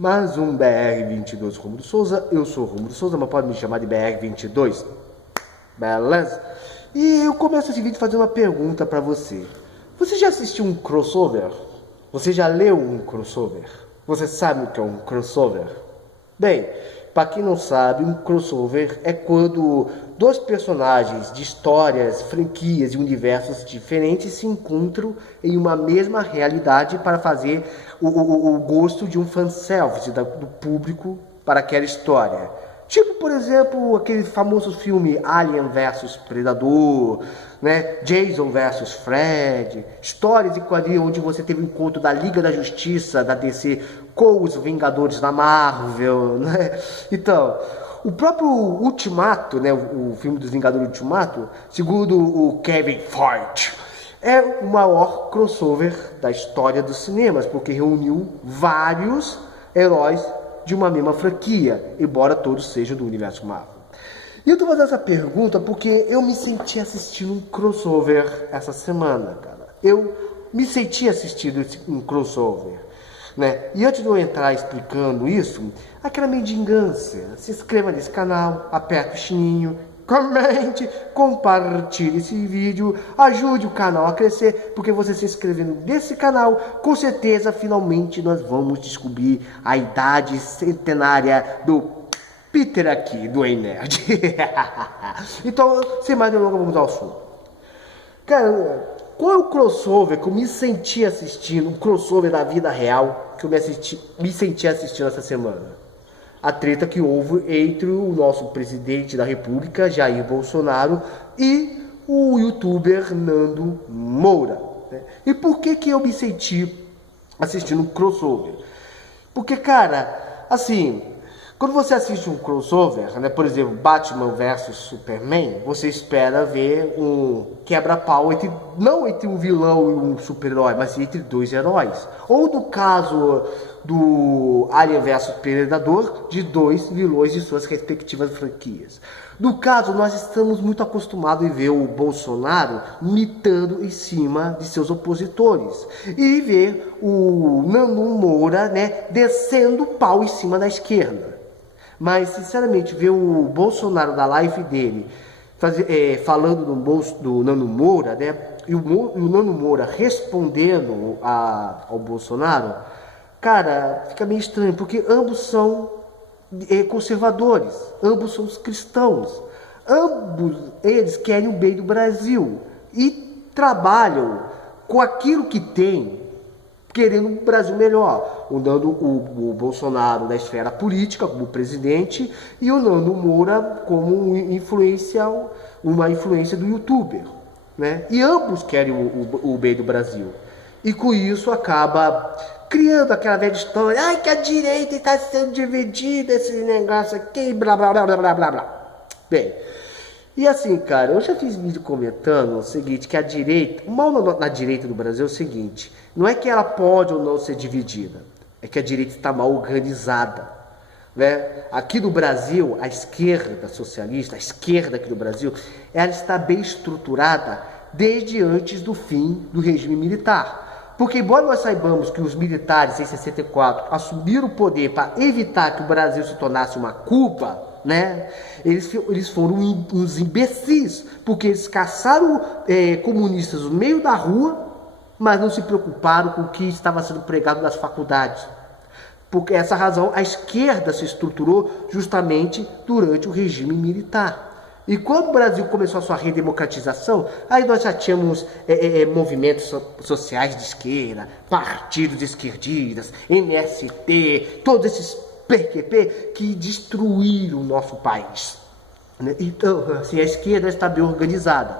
Mais um BR22 Romulo Souza. Eu sou Romulo Souza, mas pode me chamar de BR22. Beleza? E eu começo esse vídeo fazendo uma pergunta pra você. Você já assistiu um crossover? Você já leu um crossover? Você sabe o que é um crossover? Bem, para quem não sabe, um crossover é quando dois personagens de histórias, franquias e universos diferentes se encontram em uma mesma realidade para fazer o gosto de um fanservice do público para aquela história. Tipo, por exemplo, aquele famoso filme Alien vs Predador, né? Jason vs Fred, histórias e quadrinhos onde você teve o encontro da Liga da Justiça, da DC, com os Vingadores da Marvel, né? Então, o próprio Ultimato, né? O filme dos Vingadores Ultimato, segundo o Kevin Feige, é o maior crossover da história dos cinemas, porque reuniu vários heróis de uma mesma franquia, embora todos sejam do universo Marvel. E eu tô fazendo essa pergunta porque eu me senti assistindo um crossover essa semana, cara. Eu me senti assistindo um crossover, né? E antes de eu entrar explicando isso, aquela mendigância, se inscreva nesse canal, aperta o sininho, comente, compartilhe esse vídeo, ajude o canal a crescer, porque você se inscrevendo nesse canal, com certeza, finalmente nós vamos descobrir a idade centenária do Peter aqui, do Ei Nerd. Então, sem mais delongas, vamos ao assunto. Cara, qual é o crossover que eu me senti assistindo, um crossover da vida real, que eu me senti assistindo essa semana? A treta que houve entre o nosso presidente da República, Jair Bolsonaro, e o youtuber Nando Moura, né? E por que eu me senti assistindo um crossover? Porque, cara, assim, quando você assiste um crossover, né, por exemplo, Batman vs Superman, você espera ver um quebra-pau não entre um vilão e um super-herói, mas entre dois heróis. Ou no caso do Alien vs Predador, de dois vilões de suas respectivas franquias. No caso, nós estamos muito acostumados a ver o Bolsonaro mitando em cima de seus opositores e ver o Nando Moura, né, descendo o pau em cima da esquerda. Mas, sinceramente, ver o Bolsonaro da live dele falando do Nando Moura, né, e o Nando Moura respondendo ao Bolsonaro, cara, fica meio estranho, porque ambos são conservadores, ambos são cristãos, ambos eles querem o bem do Brasil e trabalham com aquilo que tem, querendo um Brasil melhor. O Bolsonaro na esfera política como presidente e o Nando Moura como uma influência do youtuber, né? E ambos querem o bem do Brasil. E com isso acaba criando aquela velha história, ai, que a direita está sendo dividida, esse negócio aqui, blá, blá, blá, blá, blá, blá. Bem, e assim, cara, eu já fiz vídeo comentando o seguinte, que a direita, o mal na direita do Brasil é o seguinte, não é que ela pode ou não ser dividida, é que a direita está mal organizada, né? Aqui no Brasil, a esquerda socialista, a esquerda aqui do Brasil, ela está bem estruturada desde antes do fim do regime militar. Porque, embora nós saibamos que os militares, em 64, assumiram o poder para evitar que o Brasil se tornasse uma Cuba, né? Eles foram uns imbecis, porque eles caçaram comunistas no meio da rua, mas não se preocuparam com o que estava sendo pregado nas faculdades. Por essa razão, a esquerda se estruturou justamente durante o regime militar. E quando o Brasil começou a sua redemocratização, aí nós já tínhamos movimentos sociais de esquerda, partidos esquerdistas, MST, todos esses PQP que destruíram o nosso país, né? Então, assim, a esquerda está bem organizada,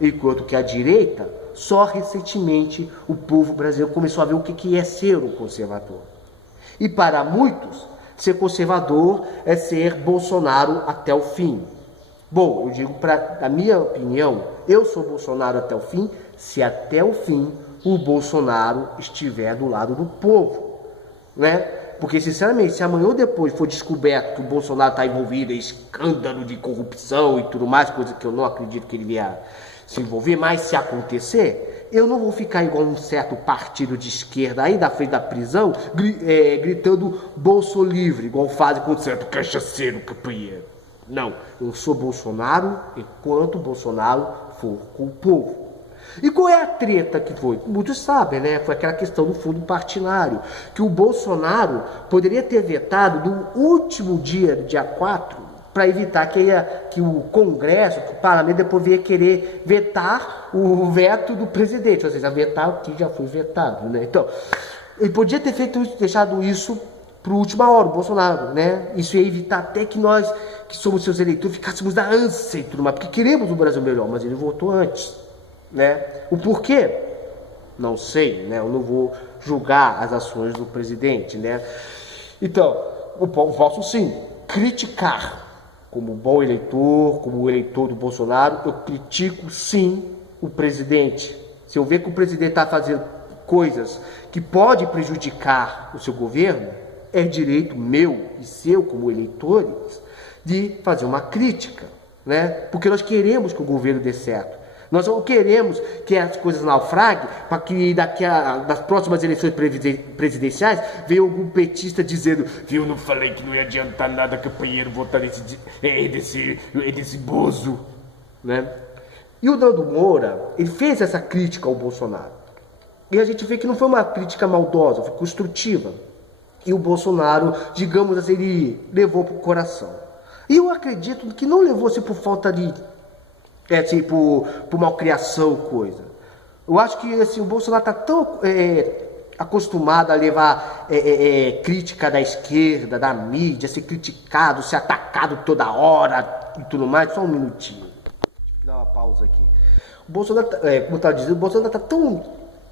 enquanto que a direita, só recentemente o povo brasileiro começou a ver o que é ser um conservador. E para muitos, ser conservador é ser Bolsonaro até o fim. Bom, eu digo, na minha opinião, eu sou Bolsonaro até o fim, se até o fim o Bolsonaro estiver do lado do povo, né? Porque, sinceramente, se amanhã ou depois for descoberto que o Bolsonaro está envolvido em escândalo de corrupção e tudo mais, coisa que eu não acredito que ele vier se envolver, mas se acontecer, eu não vou ficar igual um certo partido de esquerda aí da frente da prisão, gritando Bolso livre, igual fazem com um certo cachaceiro campanheiro. Não, eu sou Bolsonaro enquanto Bolsonaro for com o povo. E qual é a treta que foi? Muitos sabem, né? Foi aquela questão do fundo partidário, que o Bolsonaro poderia ter vetado no último dia 4, para evitar que o Congresso, que o Parlamento depois ia querer vetar o veto do presidente, ou seja, vetar o que já foi vetado, né? Então, ele podia ter deixado isso para a última hora, o Bolsonaro, né? Isso ia evitar até que nós, que somos seus eleitores, ficássemos na ânsia e tudo mais, porque queremos um Brasil melhor, mas ele votou antes, né? O porquê? Não sei, né? Eu não vou julgar as ações do presidente, né? Então, eu posso sim criticar. Como bom eleitor, como eleitor do Bolsonaro, eu critico sim o presidente. Se eu ver que o presidente está fazendo coisas que podem prejudicar o seu governo, é direito meu e seu, como eleitores, de fazer uma crítica, né? Porque nós queremos que o governo dê certo. Nós não queremos que as coisas naufraguem para que das próximas eleições presidenciais venha algum petista dizendo: viu, não falei que não ia adiantar nada, campanheiro, votar desse Bozo, né? E o Nando Moura, ele fez essa crítica ao Bolsonaro. E a gente vê que não foi uma crítica maldosa, foi construtiva. E o Bolsonaro, digamos assim, ele levou para o coração. E eu acredito que não levou-se por falta de... por malcriação, coisa. Eu acho que assim, o Bolsonaro está tão acostumado a levar crítica da esquerda, da mídia, ser criticado, ser atacado toda hora e tudo mais. Só um minutinho. Deixa eu dar uma pausa aqui. O Bolsonaro, como eu estava dizendo, o Bolsonaro está tão,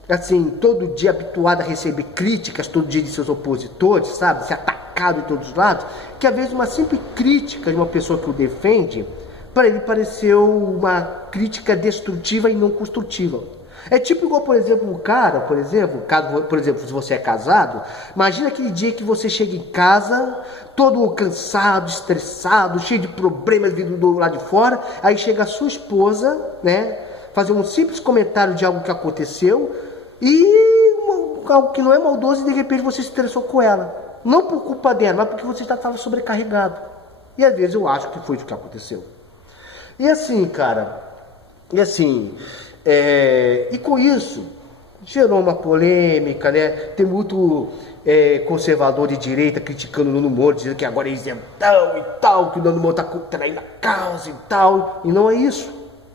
assim, todo dia habituado a receber críticas todo dia de seus opositores, sabe? Ser atacado de todos os lados, que às vezes uma simples crítica de uma pessoa que o defende, para ele pareceu uma crítica destrutiva e não construtiva. É tipo igual, por exemplo, um cara, por exemplo, se você é casado, imagina aquele dia que você chega em casa, todo cansado, estressado, cheio de problemas vindo do lado de fora, aí chega a sua esposa, né, fazer um simples comentário de algo que aconteceu, e algo que não é maldoso, e de repente você se estressou com ela. Não por culpa dela, mas porque você já estava sobrecarregado. E às vezes eu acho que foi isso que aconteceu. E assim, cara, e com isso, gerou uma polêmica, né? Tem muito conservador de direita criticando o Nando Moura, dizendo que agora é isentão e tal, que o Nando Moura está traindo a causa e tal, e não é isso,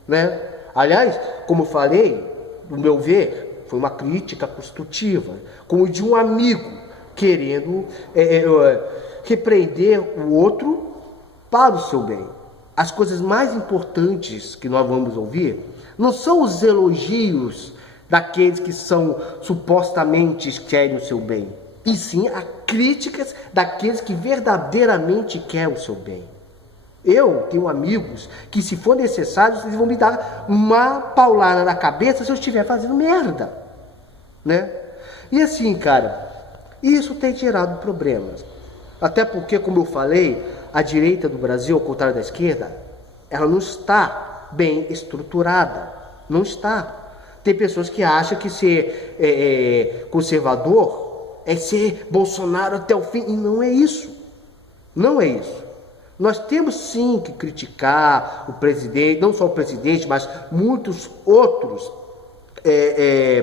né? Aliás, como eu falei, no meu ver, foi uma crítica construtiva, como de um amigo querendo repreender o outro para o seu bem. As coisas mais importantes que nós vamos ouvir não são os elogios daqueles que são supostamente querem o seu bem, e sim as críticas daqueles que verdadeiramente querem o seu bem. Eu tenho amigos que, se for necessário, eles vão me dar uma paulada na cabeça se eu estiver fazendo merda, né? E assim, cara, isso tem gerado problemas. Até porque, como eu falei, a direita do Brasil, ao contrário da esquerda, ela não está bem estruturada. Não está. Tem pessoas que acham que ser conservador é ser Bolsonaro até o fim. E não é isso. Não é isso. Nós temos sim que criticar o presidente, não só o presidente, mas muitos outros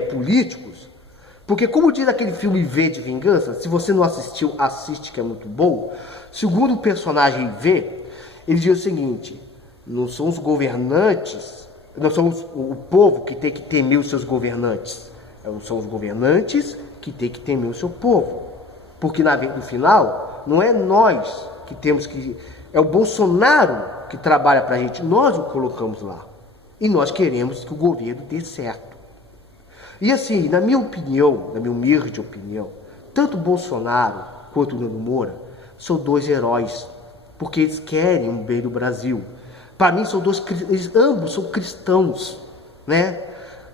políticos. Porque, como diz aquele filme V de Vingança, se você não assistiu, assiste, que é muito bom. Segundo o personagem V, ele diz o seguinte: não são os governantes, não são o povo que tem que temer os seus governantes, são os governantes que tem que temer o seu povo. Porque no final, não é nós que temos que... É o Bolsonaro que trabalha para a gente, nós o colocamos lá. E nós queremos que o governo dê certo. E assim, na minha opinião, na minha humilde opinião, tanto Bolsonaro quanto o Nando Moura são dois heróis, porque eles querem o bem do Brasil. Para mim, ambos são cristãos, né?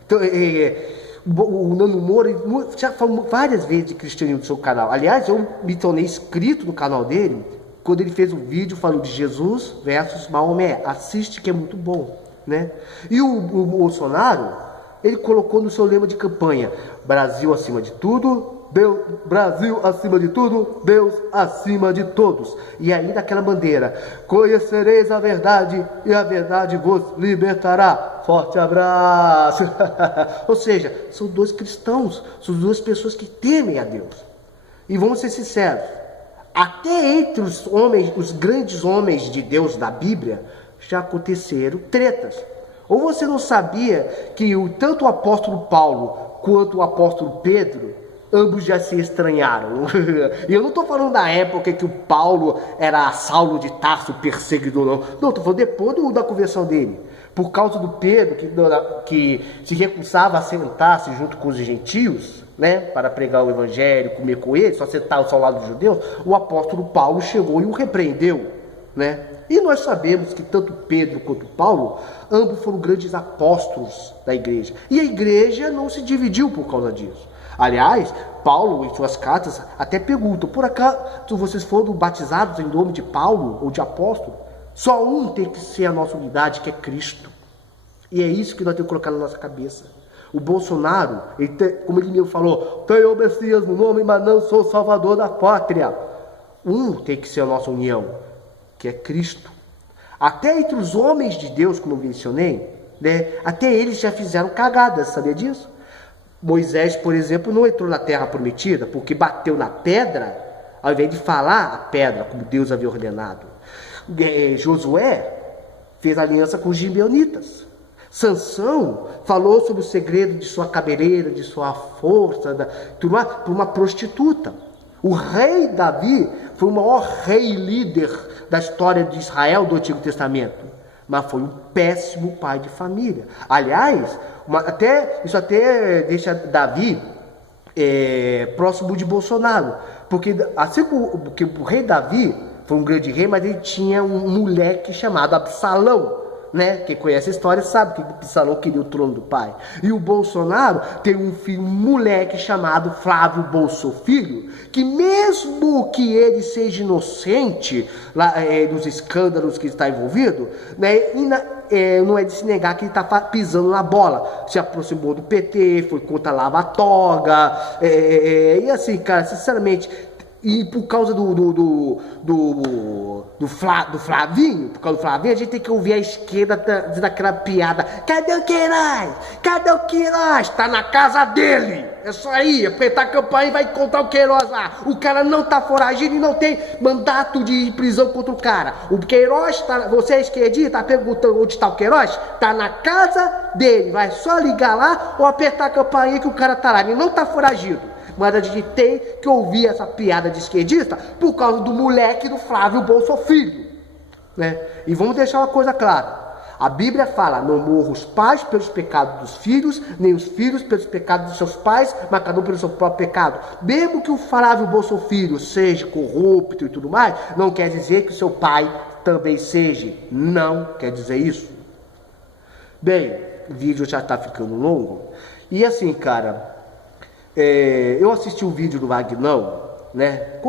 Então, o Nando Moura já falou várias vezes de cristianismo no seu canal. Aliás, eu me tornei inscrito no canal dele quando ele fez um vídeo falando de Jesus versus Maomé. Assiste, que é muito bom, né? E o Bolsonaro, Ele colocou no seu lema de campanha: Brasil acima de tudo, Deus, Brasil acima de tudo, Deus acima de todos. E aí daquela bandeira: conhecereis a verdade e a verdade vos libertará. Forte abraço. Ou seja, são dois cristãos, são duas pessoas que temem a Deus. E vamos ser sinceros, até entre os homens, os grandes homens de Deus da Bíblia, já aconteceram tretas. Ou você não sabia que tanto o apóstolo Paulo quanto o apóstolo Pedro, ambos já se estranharam? E eu não estou falando da época que o Paulo era Saulo de Tarso, perseguidor, não. Não, estou falando depois da conversão dele. Por causa do Pedro, que se recusava a sentar-se junto com os gentios, né, para pregar o evangelho, comer com eles, só sentar-se ao lado dos judeus, o apóstolo Paulo chegou e o repreendeu, né? E nós sabemos que tanto Pedro quanto Paulo, ambos foram grandes apóstolos da igreja. E a igreja não se dividiu por causa disso. Aliás, Paulo, em suas cartas, até pergunta: por acaso vocês foram batizados em nome de Paulo ou de apóstolo? Só um tem que ser a nossa unidade, que é Cristo. E é isso que nós temos que colocar na nossa cabeça. O Bolsonaro, como ele mesmo falou: tenho o Messias no nome, mas não sou salvador da pátria. Um tem que ser a nossa união, que é Cristo. Até entre os homens de Deus, como eu mencionei, né, até eles já fizeram cagadas, sabia disso? Moisés, por exemplo, não entrou na terra prometida porque bateu na pedra, ao invés de falar a pedra, como Deus havia ordenado. Josué fez aliança com os gibeonitas. Sansão falou sobre o segredo de sua cabeleira, de sua força, por uma prostituta. O rei Davi foi o maior rei líder da história de Israel do Antigo Testamento, mas foi um péssimo pai de família. Aliás, isso até deixa Davi próximo de Bolsonaro, porque assim como o rei Davi foi um grande rei, mas ele tinha um moleque chamado Absalão, né? Quem conhece a história sabe que Absalão queria o trono do pai. E o Bolsonaro tem um filho, um moleque chamado Flávio Bolsofilho, que mesmo que ele seja inocente nos escândalos que está envolvido, né, não é de se negar que ele está pisando na bola. Se aproximou do PT, foi contra a Lava Toga, e assim, cara, sinceramente. E por causa do Flavinho, por causa do Flavinho, a gente tem que ouvir a esquerda dizendo aquela piada: cadê o Queiroz? Cadê o Queiroz? Tá na casa dele. É só ir, apertar a campainha e vai encontrar o Queiroz lá. O cara não tá foragido e não tem mandato de prisão contra o cara. O Queiroz, você é esquerdista, tá perguntando onde tá o Queiroz? Tá na casa dele. Vai só ligar lá ou apertar a campainha que o cara tá lá. Ele não tá foragido. Mas a gente tem que ouvir essa piada de esquerdista por causa do moleque do Flávio Bolsofilho, né? E vamos deixar uma coisa clara: a Bíblia fala: não morram os pais pelos pecados dos filhos, nem os filhos pelos pecados dos seus pais, mas cada um pelo seu próprio pecado. Mesmo que o Flávio Bolsofilho seja corrupto e tudo mais, não quer dizer que o seu pai também seja. Não quer dizer isso. Bem, o vídeo já está ficando longo. E assim, cara, eu assisti um vídeo do Vagnão, né?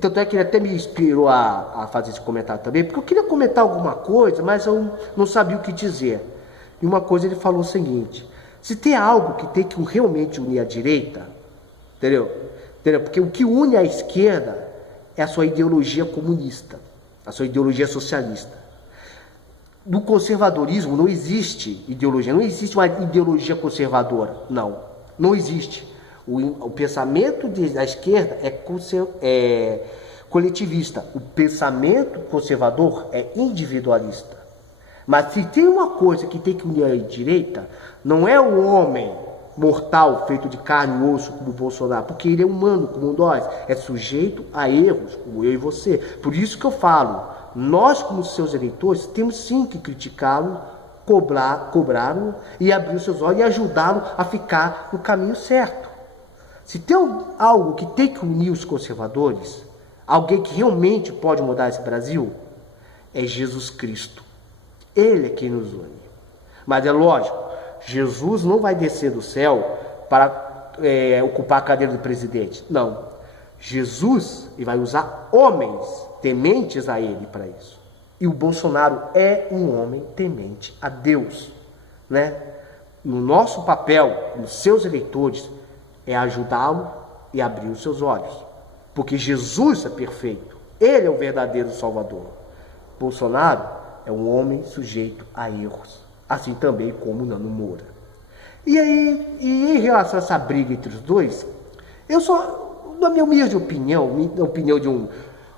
Tanto é que ele até me inspirou a fazer esse comentário também, porque eu queria comentar alguma coisa, mas eu não sabia o que dizer. E uma coisa ele falou o seguinte: se tem algo que tem que realmente unir a direita, entendeu? Porque o que une a esquerda é a sua ideologia comunista, a sua ideologia socialista. No conservadorismo não existe ideologia, não existe uma ideologia conservadora, não existe. O pensamento da esquerda é coletivista, o pensamento conservador é individualista. Mas se tem uma coisa que tem que unir a direita, não é o homem mortal, feito de carne e osso, como o Bolsonaro, porque ele é humano como nós, é sujeito a erros, como eu e você. Por isso que eu falo, nós como seus eleitores temos sim que criticá-lo, cobrá-lo e abrir os seus olhos e ajudá-lo a ficar no caminho certo. Se tem algo que tem que unir os conservadores, alguém que realmente pode mudar esse Brasil, é Jesus Cristo. Ele é quem nos une. Mas é lógico, Jesus não vai descer do céu para ocupar a cadeira do presidente. Não. Jesus vai usar homens tementes a ele para isso. E o Bolsonaro é um homem temente a Deus, né? no nosso papel, nos seus eleitores, é ajudá-lo e abrir os seus olhos. Porque Jesus é perfeito. Ele é o verdadeiro Salvador. Bolsonaro é um homem sujeito a erros. Assim também como Nano Moura. E em relação a essa briga entre os dois, eu só, na minha humilde opinião, a opinião de um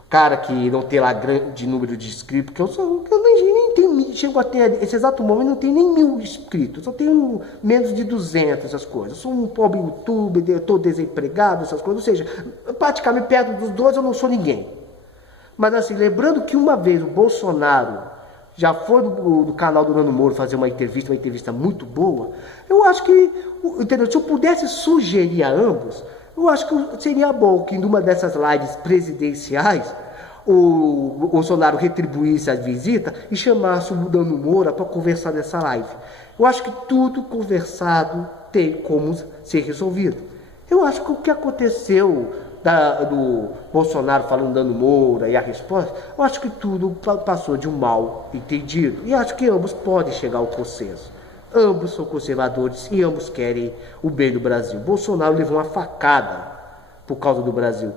cara que não tem lá grande número de inscritos, que eu nem tenho, chego até esse exato momento, não tenho nem 1000 inscritos, só tenho menos de 200, essas coisas. Eu sou um pobre youtuber, estou desempregado, essas coisas, ou seja, praticamente perto dos dois eu não sou ninguém. Mas assim, lembrando que uma vez o Bolsonaro já foi do canal do Nano Moura fazer uma entrevista muito boa, eu acho que, entendeu? Se eu pudesse sugerir a ambos, eu acho que seria bom que numa dessas lives presidenciais o Bolsonaro retribuísse a visita e chamasse o Nano Moura para conversar nessa live. Eu acho que tudo conversado tem como ser resolvido. Eu acho que o que aconteceu do Bolsonaro falando Nano Moura e a resposta, eu acho que tudo passou de um mal entendido. E acho que ambos podem chegar ao consenso. Ambos são conservadores e ambos querem o bem do Brasil. Bolsonaro levou uma facada por causa do Brasil,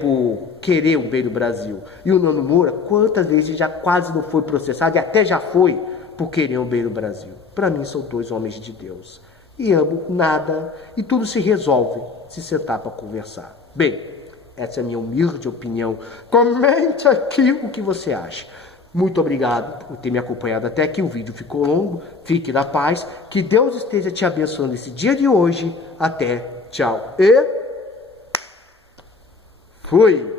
por querer o bem do Brasil. E o Nano Moura, quantas vezes já quase não foi processado e até já foi por querer o bem do Brasil. Para mim são dois homens de Deus. E ambos nada, e tudo se resolve se sentar para conversar. Bem, essa é a minha humilde opinião. Comente aqui o que você acha. Muito obrigado por ter me acompanhado até aqui. O vídeo ficou longo. Fique na paz. Que Deus esteja te abençoando esse dia de hoje. Até. Tchau. E fui.